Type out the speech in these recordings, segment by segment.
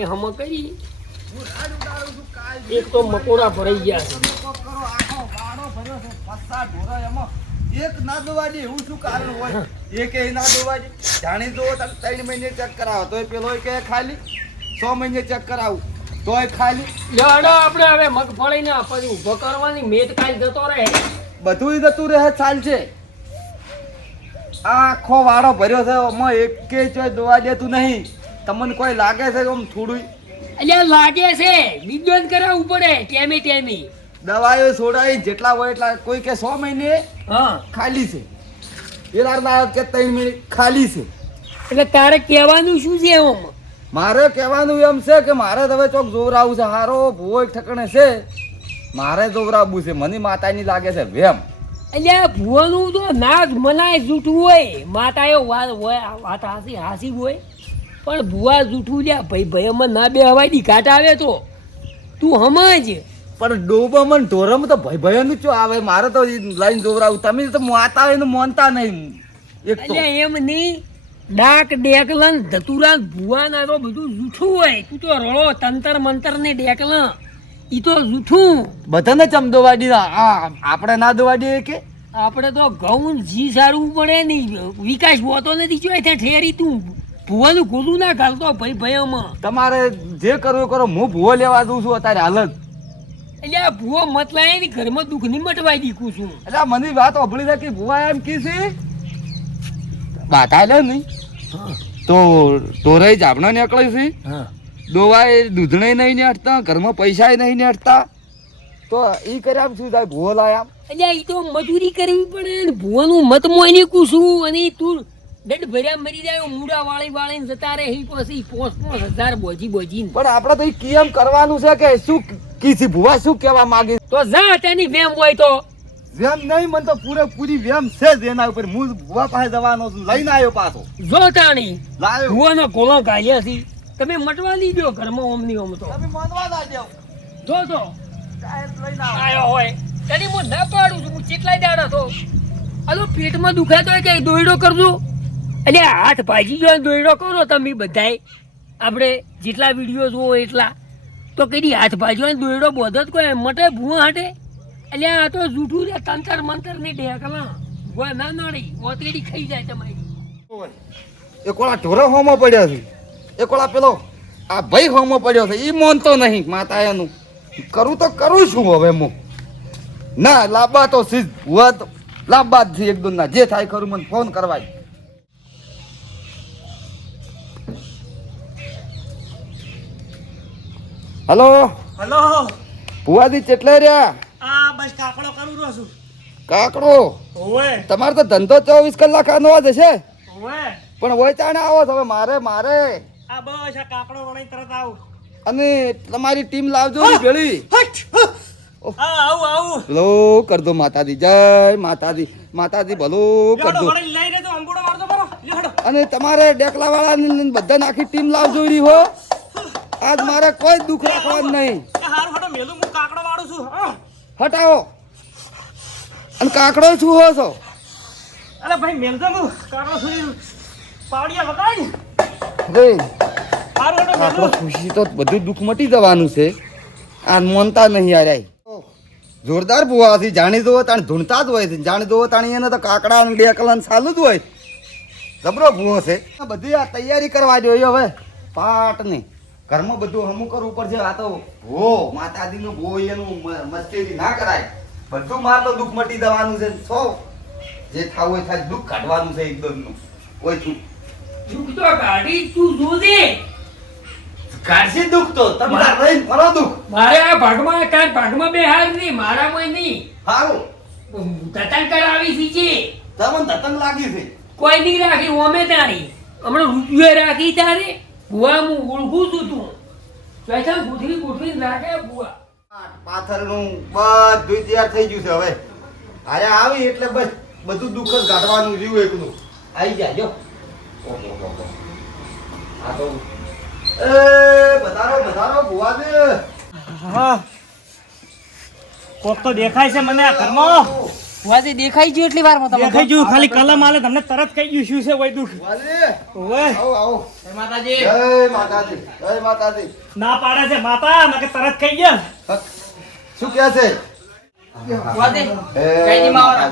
એને હમ કરી. એક તો મકોડા ભરાઈ ગયા છે. તમે કરો આખો વાળો ભર્યો છે એમાં એક ના દોવા દે એવું શું કારણ હોય? એક એ ના દોવા દે જાણી દો ત્રણ મહિને ચેક કરાવો. તોય પેલો કે ખાલી. છ મહિને ચેક કરાવું. તોય ખાલી. યાડો આપણે હવે મગફળી ને પછી ઊભો કરવાની મેટ કાલ જતો રહે. બધું જતું રહે ચાલશે. આ આખો વાડો ભર્યો છે. એકે ચોય દોવા દેતું નહીં. તમને કોઈ લાગે છે કે આમ થોડું અલ્યા લાગે છે. નિદાન કરાવવું પડે ટેમે ટેમી. દવાઓ છોડાવી જેટલા હોય એટલા. કોઈ કે સો મહિને હા. ખાલી છે. પેલા કે ત્રણ મહિને ખાલી છે. એટલે તારે કહેવાનું શું છે એમ? મારે કહેવાનું એમ છે કે મારે હવે ચોક જોવરાવું છે. હારો ભૂવો એક ઠકણે છે. મારે જોવરાવવું છે. મને માતાની લાગે છે વેમ. એટલે ભૂવાનું તો ના જ મનાય જૂઠું હોય. માતાએ વાત હોય વાત હાસી હાસી હોય. પણ ભુવા જૂઠું લ્યા. ભાઈ ભાઈમાં ના બે હવાઈ દી કાટ આવે તો. તું હમજ. પણ ડોબામાં ને ઢોરામાં તો ભય ભયનું ચો આવે મારે તો લાઈન દોરાવું તમે તો માતા હોય મોનતા નહીં. એક તો. એમ નહીં. ડાક ડેકલન ધતુરા ભુવા ના તો બધું જૂઠું હોય. તું તો રળો તંતર મંતર ને ડેકલન ઈ તો જૂઠું. બધાને ચમ દોવા આ આપણે ના દોવા દઈએ કે? આપણે તો ઘઉં જી સારું પડે નહીં. વિકાસ હોતો નથી. જોઈ ત્યાં ઠેરી તું. ભુવાનું ગોલું ના ઘાલતો ભાઈ ભાઈઓમાં તમારે જે કરવું કરો હું ભૂવો લેવા દઉં છું અત્યારે હાલત એટલે આ ભૂવો મત લાય ને ઘરમાં દુઃખની મટવાઈ દીકું છું. એટલે મને વાત ઓભળી કે ભૂવા એમ કી છે? બાધા લે નહીં. તો તોરે જાબણા નીકળે છે. હા. દોવાય દૂધણે નહીં નેટતા ઘરમાં પૈસા નહીં નેટતા તો ઈ કર્યા શું થાય? ભૂવો લાયા એટલે એ તો મજૂરી કરવી પડે ને ભૂવાનું મત મોઈ છું અને તું દડ ભર્યા મરી જાય મૂડા વાળી વાળીને જતા રહે હી પછી પોસ પોસ હજાર બોજી બોજી પણ આપણે તો કેમ કરવાનું છે કે શું કીધી ભુવા શું કહેવા માંગે તો જા તેની વેમ હોય તો. વેમ નહીં મને તો પૂરેપૂરી વેમ છે જ એના ઉપર. હું ભુવા પાસે જવાનો છું લઈને આવ્યો પાછો. જો તાણી લાવ્યો ભુવાનો કોલો કાઢ્યા છે. તમે મટવા લીધો ઘરમાં ઓમની ઓમ તો. તમે માનવા ના દેવ જો તો. સાહેબ લઈને આવો. આયો હોય. તેની હું ના પાડું છું હું ચેટલાય દાડા તો અલો પેટમાં દુખાતો હોય કે દોયડો કરજો? એટલે હાથ ભાજી ગયો દોયડો કરો તમે બધાય. આપણે જેટલા વીડિયો જુઓ એટલા. તો કઈ હાથ ભાજ્યો દોયડો બોધો જ કોઈ મટે ભૂવા હાટે? એટલે આ તો જૂઠું રે તંતર મંતરની ઢેકલા ભૂવા ના નડી ઓતરેડી ખાઈ જાય તમારી. એ કોળા ઢોરો હોમો પડ્યો છે. એ કોળા પેલો, આ ભાઈ હોમો પડ્યો છે એ મોનતો નહીં માતા એનું કરું તો કરું છું હવે હું. ના, લાંબા તો સીધ તો લાંબા જ એકદમ ના જે થાય ખરું, મને ફોન કરવાય. હલો? હલો. ભુવાજી ચેટલે રહ્યા? આ બસ કાકડો કરું રહ્યો છું. કાકડો? ઓવે તમારે તો ધંધો ચોવીસ કલાક આનો જ છે ઓવે પણ વૈચાણે આવો છો હવે મારે મારે. આ બસ આ કાકડો વણી તરત આવું. અને તમારી ટીમ લાવજો ભેળી હટ આવું આવું. ભલો માતાજી જય માતાજી. માતાજી ભલો હેડો અને તમારે ડેકલા વાળા બધા આખી ટીમ લાવજો રહી હો. આજ મારે કોઈ દુઃખ રાખવાનું નહીં. હારું હેડો મેલું હું કાકડો વાળું છું હટાવો. અને કાકડો છું હો છો? અરે ભાઈ મેલજો હું. કાકડો છું પાવડિયા વગાડ. ભાઈ હારું હેડો કાકડો ખુશી તો બધું દુઃખ મટી જવાનું છે. આ મોનતા નહીં યાર જોરદાર બુવાથી જાણી દો તાણે ધૂણતા જ હોય છે. જાણી દો તાણી એને તો કાકડા અને ડેકલા ચાલુ જ હોય. જબરો ભૂવો છે. આ બધી આ તૈયારી કરવા જોઈએ હવે. પાટની. ઘરમાં બધું હમું કરવું પડશે. આ તો ભો માતાજીનો ભો એનું મ- મસ્તી ના કરાય. બધું માર તો દુઃખ મટી દેવાનું છે. સો જે થાવું હોય થાય દુઃખ કાઢવાનું છે એકદમનું. છું દુઃખ તો કાઢી તું જોજે. કાઢશે દુઃખ તો. તમે રહીને ફરો દુઃખ. મારે આ ભાગમાં કાંઈ ભાગમાં બે હાર નહીં મારામાં નહીં. હારું. તતંગ કરાવી છે છે તમને તતંગ લાગી છે. કોઈ નહીં રાખી ઓમે તારી. હમણાં રૂપિયો રાખી તારે. ભુવા હું ઓળખું છું તું પેસા ગોઠવી ગોઠવીને નાખે ભુવા પાથરનું બધું તૈયાર થઈ ગયું છે હવે. અરે આવી એટલે બસ બધું દુઃખ જ કાઢવાનું રહ્યું એકનું. આવી ગયા જો. આ તો એ બધારો બધારો ભુવા દે હા. કોક તો દેખાય છે મને આ ઘરમાં. ભુવાજી દેખાઈ ગયું એટલી વારમાં તમને દેખાઈ ગયું ખાલી કલમ આલે તમને તરત કહી ગયું શું છે વય દુખ. વાજે. ઓય. આવો આવો. જય માતાજી. જય માતાજી જય માતાજી. ના પાડે છે માતા નકે તરત કહી ગયા. શું કહે છે? વાજે. એ ની માવરા.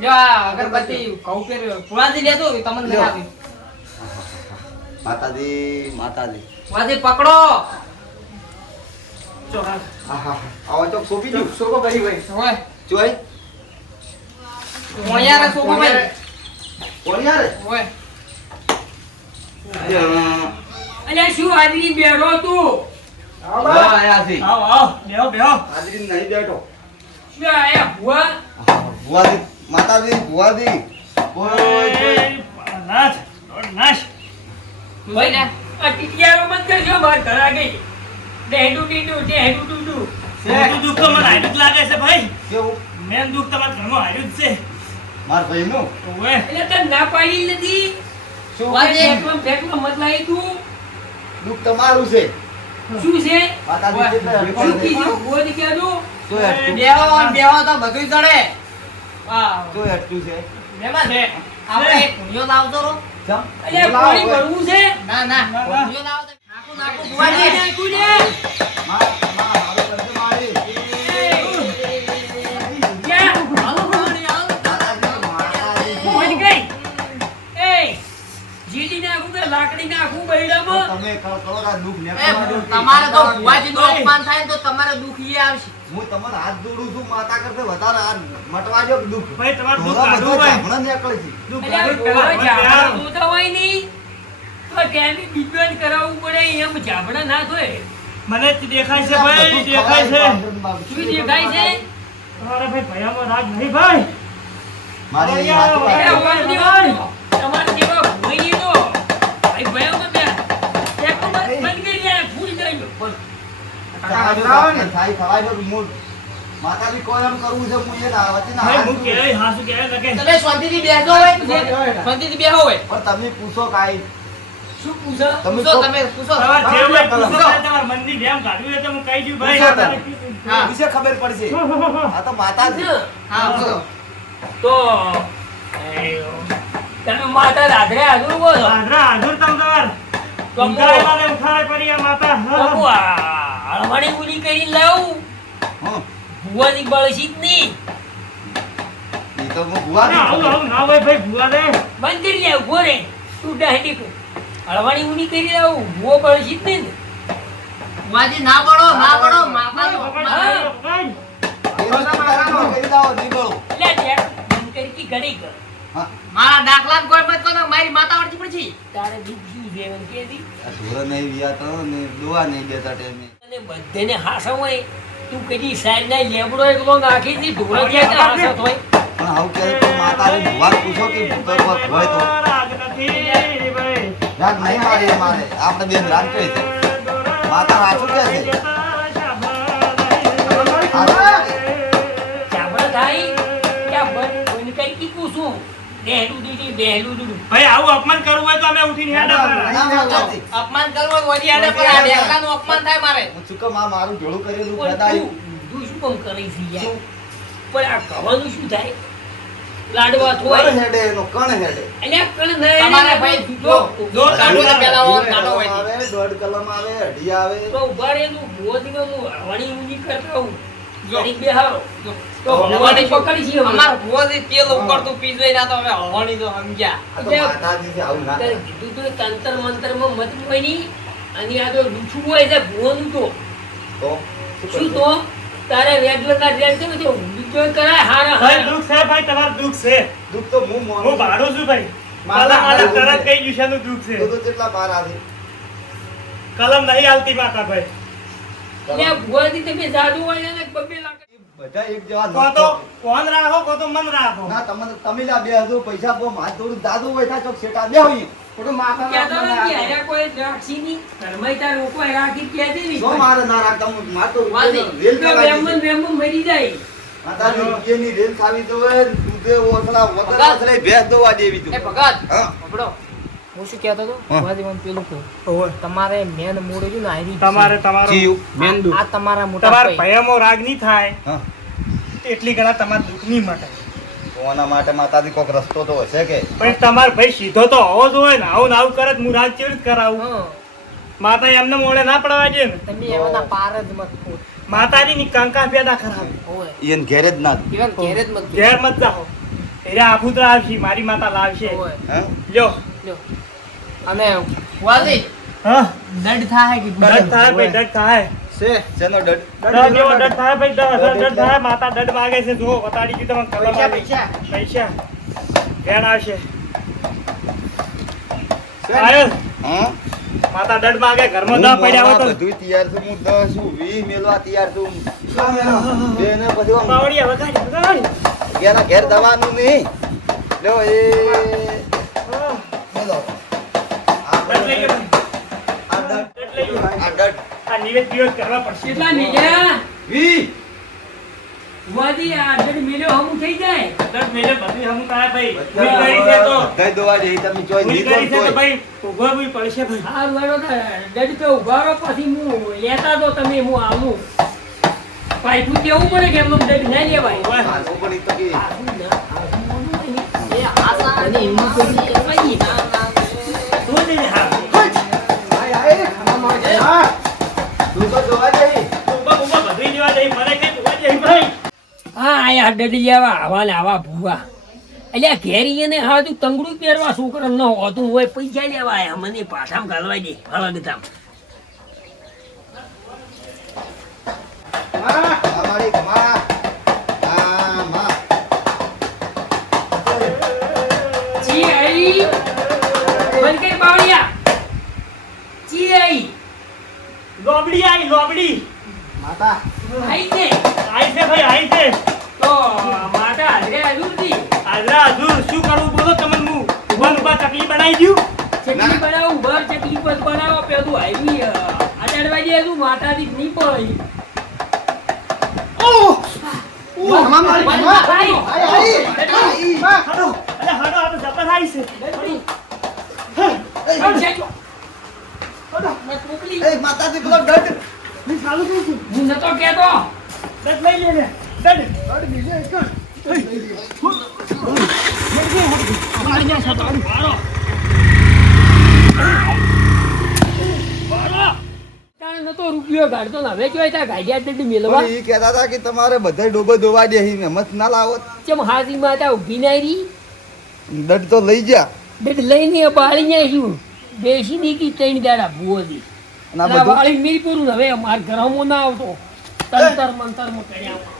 જો આ અગરબત્તી ઘઉં પહેર્યો. ભુવાજી લેતો તમને લ્યો. આપી માતાજી માતાજી. વાજે પકડો. ચો હા હા. આવો તો સોપી દો સોપો કરી ભાઈ. હોય જોઈ મોયા રે સોકો ભાઈ કોણ યાર હોય અલ્યા શું હાજરી બેઠો તું? આયા છે. આવો આવો બેહો બેહો. હાજરી નહીં બેઠો. શું આયા ભુવા? ભુવાજી માતાજી ભુવાજી. ઓય નાથ નાશ. ભાઈ ના. આ ટીટિયારો મત કરજો માર ઘર આ ગઈ ડેડુ ડીડુ ડેડુ ડુડુ મોટું દુઃખ તો મને જ લાગે છે ભાઈ. કેવું? મેન દુઃખ તમારા ઘરમાં હાર્યું જ છે. માર ભાઈનું? ઓવે. એટલે તને ના પાડી નથી શું વાત ફેંકવા ફેંકવા મત લાવી તું? દુખ તમારું છે. શું છે? માતાજી કેટલા શું હડકવા છે? કીધું? તો હેઠું? બેહો તો બધું ચડે. વાહ. શું હેઠું છે. મહેમાન આપણે એક ભૂંયો લાવજો રો? અલ્યા પાણી ભરવું છે? ના ના. ના, લાવતો ભૂંયો લાવો તો નાખું નાખું પાણી ભુવાજી નાખ્યું ને ને તમારે તો ભુવાજીનું અપમાન થાય તો તમારે દુઃખ આવશે. હું તમને હાથ જોડું છું માતા કરતે વધારે આ મટવા જો દુઃખ? ભાઈ તમારું દુઃખ કાઢો ભાઈ હમણાં નીકળે છે. દુઃખ કાઢો ઝાપડા ધોતા હોય નહીં. તો ટેમી બીજવાન કરાવવું પડે? એમ જાબડા ના થાય મને જ દેખાય છે ભાઈ દેખાય છે. શું દેખાય છે? તમારા ભાઈ ભયામાં રાગ નહીં ભાઈ. મારી. અમારા જેવા ભાઈ. તો ભાઈ ભયામાં બે ટેકો બંધ બંધ કરી દે ફૂલ જાય થવા જો કાકા, થાય મૂળ. માતાજી કરવું છે હું એના વચ્ચેના ભાઈ હાથ હું જોડું. હાસુ કહેવાય લગે તમે શાંતિથી બેસજો હોય શાંતિથી બેહો હોય પણ તમે પૂછો કાંઈ. શું પૂછો? તમે પૂછો તમે પૂછો. તમારે જે હોય કલમ. પૂછો. ભાઈ, તમારે મનની જેમ કાઢવી હોય તો હું કહી દઉં ભાઈ. હા. વિશે ખબર પડશે. આ તો માતાજી. હા તો તમે માતા રાધરે હાજર બોલો. રાધરે હાજર તમ તમાર તો આ માતા. હળવાણી ઉલી કરી લાવું હં. ભુવાની બળશી જ નહીં. એ તો હું ભુવા ના, આવું આવું ના હોય ભાઈ ભૂવા દે બંધ કરી લે ઊભો રે. તું ડાહી હળવાણી ઉડી કરી લાવું ભુવો બળશી જ નહીં. ને ભુવાજી ના પડો ના તો કરી દાવો લે ત્યાં બંધ કરી ઘડી કર હા. મારા દાખલા કોઈ મત કરો મારી માતા વળતી પડી તારે બીજું શું છે કે દી આ ઢોરો નહીં વિયા તો ને દોવા નહીં દેતા ટાઈમે. અને બધેને હાસો હોય. તું કદી સાઈડ ના લેબડો એકલો નાખી દી ઢોળો ક્યાં કે હાસો હોય? પણ આવું કે તો ને ભુવા પૂછો કે ભૂતો કોક હોય તો. રાગ નથી ભાઈ. રાગ નહીં મારી મારે આપણે બેન રાગ કહી છે. માતા સાચું કે છે. ચાબડા થાય? ક્યાં બંધ બંધ કઈ કીધું શું? ડેહલું દીધી ડેહલું દીધું ભાઈ આવું અપમાન કરવું હોય તો અમે ઉઠીને હેડા પર. અપમાન કરવો વળી આડે પર આ દેવતાનું અપમાન થાય મારે. હું ચૂકમ આ મારું જોડું કરેલું બતાયું તું શું કામ કરી છે યાર? પણ આ કવાનું શું થાય? લાડવા કણ થોય હેડે એનો કણ હેડે. અલ્યા કણ નહીં તમારે ભાઈ જો જો કાઢો પેલા ઓર કલમ કાઢો હોય આવે દોઢ કલમ આવે અઢી આવે. તો ઊભા રે તું ભોજનો હું હળવાણી ઊંધી કરતા હું તો ભગવાને પકડી છે અમાર ભુવાજી તેલ ઉકળતું પી ના તો હવે હળવણી તો સમજ્યા. આ તો એટલે- માતાજીથી આવું ના કીધું તો તંતર મંતરમાં મત હોય નહીં અને આ તો લૂછું હોય છે ભુવાનું તો. તો? શું શું તો? તારે રેગ્યુલર ના રેલ છે ને તો બીજો કરાય હારા ભાઈ હારા દુઃખ છે ભાઈ તમારું દુઃખ છે. દુઃખ તો હું હું ભાડું છું ભાઈ. આલે હારું તરત કઈ દિશાનું દુઃખ છે. તો કેટલા બાર આવે કલમ નહીં હાલતી માતા ભાઈ. તમે જાદુ હોય ને બબ્બે બધા એક જેવા કો કોણ રાખો કો મન રાખો. ના તમને તમે લ્યા બે હજાર પૈસા બહુ માથ થોડું દાદુ હોય થાય ચોક શેટા બે હોય. ખોટું માથા કહેતો ના નથી, આપો. હારે કોઈ રાખશી નહીં. ઘરમાં તાર રોકો રાખી કહેજે નહીં. જો મારે ના રાખતા હું માર તો રેલ તો ચલાવી વેમન વેમન મરી જાય. રેલ ખાવી તો દૂધે ઓસલા વગર ઓસલે દોવા દેવી તું. એ ભગત. હા. હું શું કહેતો હતો? મને પેલું કહું. તમારે મેન મોડું છે ને તમારે તમારો જીયું. આ તમારા મોટા તમારા ભાઈ. રાગ નહીં થાય. એટલી ઘણા તમારા દુઃખ નહીં મટે. માતાજી કોક રસ્તો તો હશે કે? પણ તમારો ભાઈ સીધો તો હોવો જ હોય ને. આવું આવું કરે હું રાજ કેવી રીતે કરાવું? હં. માતા એમને મોડે ના પડવા દે ને. તમે એમના પાર જ મત ફૂટ. માતાજીની કંકા પેદા ખરાબ હોય. ઈયન ઘેર જ ના. જીવન ઘેર જ મત ઘેર મત જાઓ. એ આવશે મારી માતા લાવશે. લ્યો. લ્યો. અને વાલી હા? દડ થાય કે ડટ થાય ભાઈ ડટ થાય શેનો ડર ડડ જેવો ડટ થાય ભાઈ ડટ થાય માતા ડડ માગે છે જો બતાડી દીધું તમને પૈસા કલર પૈસા. પૈસા. ઘેર આવશે. આયો. હા? માતા ડટ માગે ઘરમાં ના પડ્યા હોય તો બધું તૈયાર છું હું 10 છું 20 મેલવા તૈયાર છું. બેને પછી આમ. પાવડિયા વગાડી વગાડી. ઘેરના ઘેર દવાનું નહીં. લ્યો એ હા. મેલો ડટ લઈ ગયો આ ડટ ડટ લઈ આ નિવેદ દિવસ કરવા પડશે. કેટલા મેલ્યા વી. વાદી આ ડેડ મેલ્યો હમું થઈ જાય. ડટ મેલે બધી હમું કાય ભાઈ. ભૂલ કરી છે તો. બધા દોવા જઈ તમે જોઈ ભૂલ કરી છે તો ભાઈ ઊભા બી પડશે ભાઈ. હારું વાળો ડેડ તો ઉભારો પછી હું લેતા તો તમે હું આવું. પાઇપું કેવું પડે કે એમનું ડેડ ના લેવાય? પણ તો કે. ના, એ કોઈ કપાઈ ના. શું નહીં હા તું તો દોવા જઈ ઊભા ઊભા બધી લેવા જઈ મને કઈ જોવા જઈ ભાઈ હા આયા આવા ને આવા ભૂવા. એટલે આ ઘેરી એને હા તું તંગડું પહેરવા છોકરા ન હોતું હોય પૈસા લેવા આયા મને પાછામાં ઘાલવા દે હળગતામ અમારી માં આ માં. ચી આઈ બંધ કરી આઈ. લોબડી આઈ લોબડી. માતા. આઈ છે. આઈ છે ભાઈ આઈ છે. તો માતા હાજરે આવ્યું નથી. આજરા હજુ શું કરવું બોલો તમને હું? ઊભા ઊભા ચકલી બનાવી દઉં? ચટણી બનાવો ઉભર ચટણી પર બનાવો. પેલું આવી અડાડવા દે તું માતાજી નહીં પડી. હાડો અરે હાડો આ તો જબર આઈ છે. માતાજી પેલો ડટ નહીં ચાલુ થઈ ગયું હું નતો કેતો. દસ લઈ લે ને ને કે તમારે બધા ડોબો ધોવા દે મત ના લાવો. ચમ હાજી માતા ઊભી ના રહી? દડ તો લઈ જા દડ લઈને બાળી શું બેસી દીકી ત્રણ દાડા ભૂવો દી. ના વાળી મીર પૂરું હવે અમાર ઘરમાં ના આવતો. તંતર મંતરમાં કર્યા.